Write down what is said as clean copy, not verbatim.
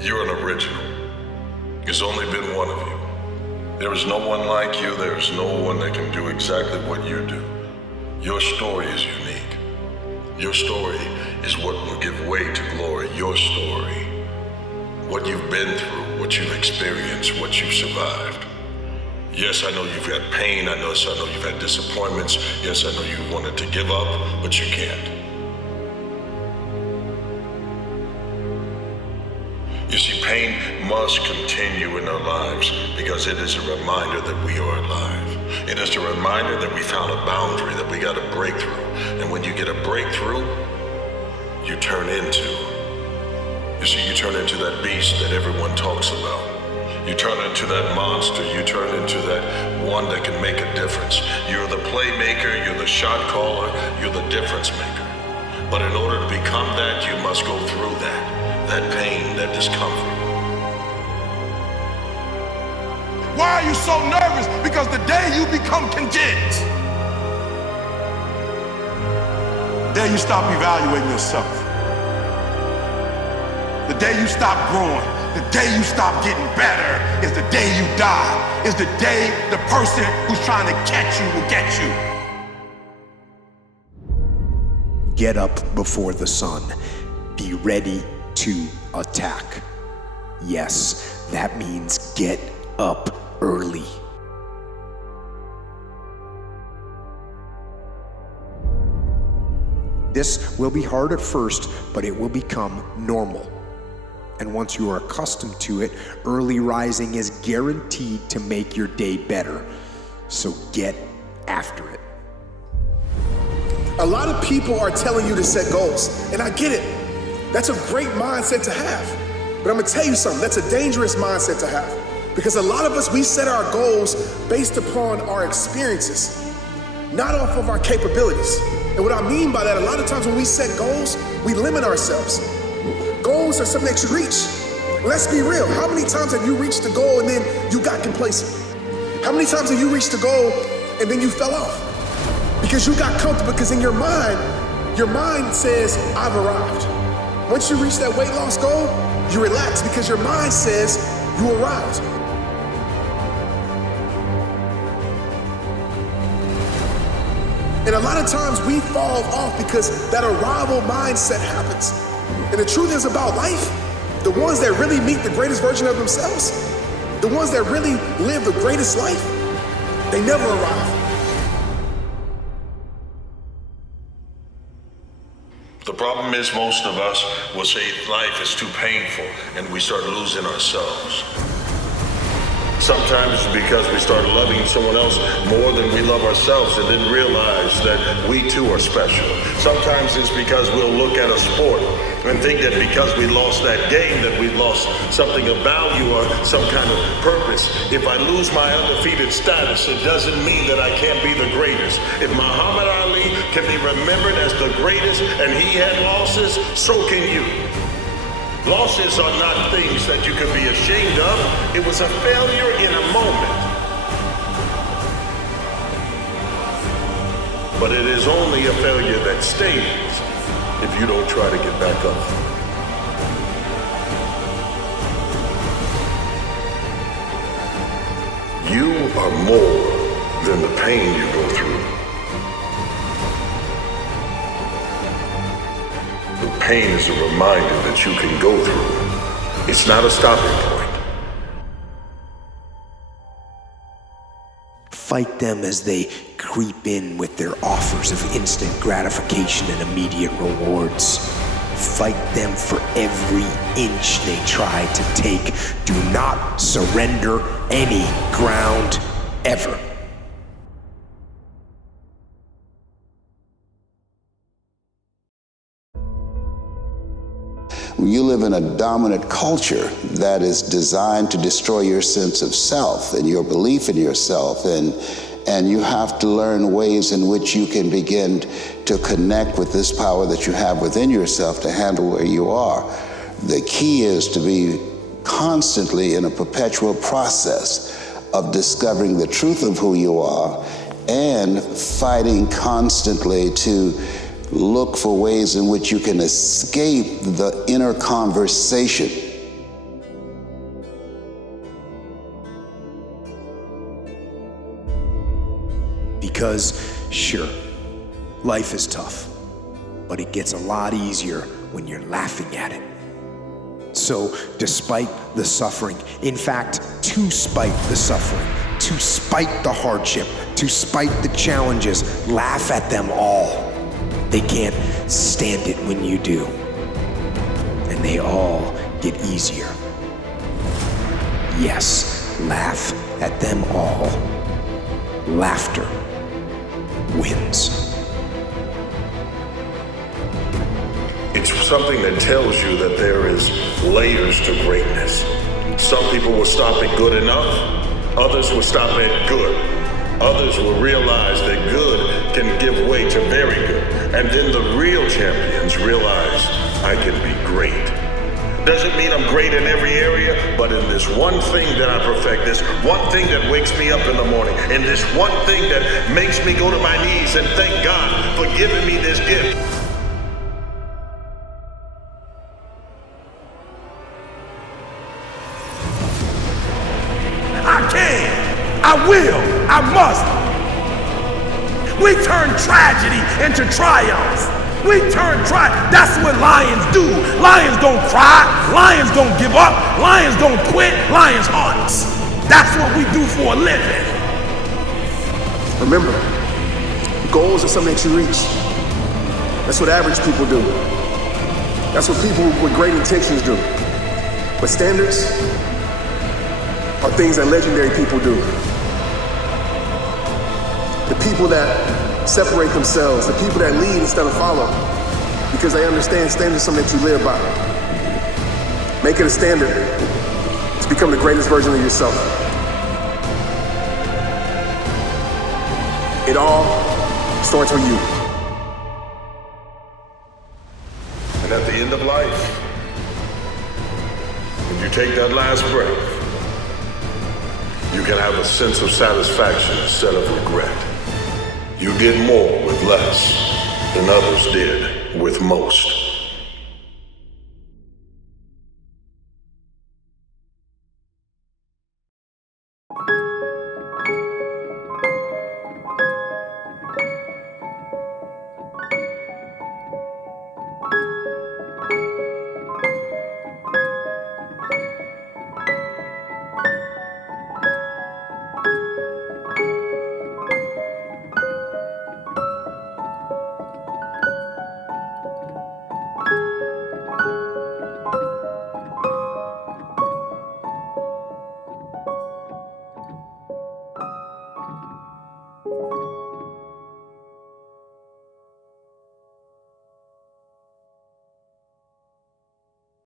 You're an original. There's only been one of you. There is no one like you. There is no one that can do exactly what you do. Your story is unique. Your story is what will give way to glory. Your story. What you've been through, what you've experienced, what you've survived. Yes, I know you've had pain. I know you've had disappointments. Yes, I know you wanted to give up, but you can't. You see, pain must continue in our lives because it is a reminder that we are alive. It is a reminder that we found a boundary, that we got a breakthrough. And when you get a breakthrough, you turn into that beast that everyone talks about. You turn into that monster. You turn into that one that can make a difference. You're the playmaker. You're the shot caller. You're the difference maker. But in order to become that, you must go through that pain, that discomfort. Why are you so nervous? Because the day you become content, the day you stop evaluating yourself, the day you stop growing, the day you stop getting better is the day you die, is the day the person who's trying to catch you will get you. Get up before the sun. Be ready to attack. Yes, that means get up early. This will be hard at first, but it will become normal. And once you are accustomed to it, early rising is guaranteed to make your day better. So get after it. A lot of people are telling you to set goals, and I get it. That's a great mindset to have. But I'm gonna tell you something, that's a dangerous mindset to have. Because a lot of us, we set our goals based upon our experiences, not off of our capabilities. And what I mean by that, a lot of times when we set goals, we limit ourselves. Goals are something that you reach. Let's be real, how many times have you reached the goal and then you got complacent? How many times have you reached the goal and then you fell off? Because you got comfortable, because in your mind says, I've arrived. Once you reach that weight loss goal, you relax because your mind says you arrived. And a lot of times we fall off because that arrival mindset happens. And the truth is about life, the ones that really meet the greatest version of themselves, the ones that really live the greatest life, they never arrive. The problem is most of us will say life is too painful and we start losing ourselves. Sometimes it's because we start loving someone else more than we love ourselves and then realize that we too are special. Sometimes it's because we'll look at a sport and think that because we lost that game that we lost something of value or some kind of purpose. If I lose my undefeated status, it doesn't mean that I can't be the greatest. If Muhammad Ali can be remembered as the greatest and he had losses, so can you. Losses are not things that you can be ashamed of. It was a failure in a moment. But it is only a failure that stays if you don't try to get back up. You are more than the pain you go through. The pain is a reminder that you can go through. It's not a stopping point. Fight them as they creep in with their offers of instant gratification and immediate rewards. Fight them for every inch they try to take. Do not surrender any ground ever. You live in a dominant culture that is designed to destroy your sense of self and your belief in yourself, and you have to learn ways in which you can begin to connect with this power that you have within yourself to handle where you are. The key is to be constantly in a perpetual process of discovering the truth of who you are and fighting constantly to look for ways in which you can escape the inner conversation Because, sure, life is tough, but it gets a lot easier when you're laughing at it. So, despite the suffering, in fact, to spite the suffering, to spite the hardship, to spite the challenges, laugh at them all. They can't stand it when you do. And they all get easier. Yes, laugh at them all. Laughter wins. It's something that tells you that there is layers to greatness. Some people will stop at good enough. Others will stop at good. Others will realize that good can give way to very good. And then the real champions realize I can be great. Doesn't mean I'm great in every area, but in this one thing that I perfect, this one thing that wakes me up in the morning, and this one thing that makes me go to my knees and thank God for giving me this gift. I can, I will, I must. We turn tragedy into triumph. We turn that's what lions do. Lions don't cry, lions don't give up, lions don't quit, lions hunt. That's what we do for a living. Remember, goals are something that you reach. That's what average people do. That's what people with great intentions do. But standards are things that legendary people do. The people that separate themselves, the people that lead instead of follow, because they understand standards are something that you live by. Make it a standard to become the greatest version of yourself. It all starts with you. And at the end of life, when you take that last breath, you can have a sense of satisfaction instead of regret. You did more with less than others did with most.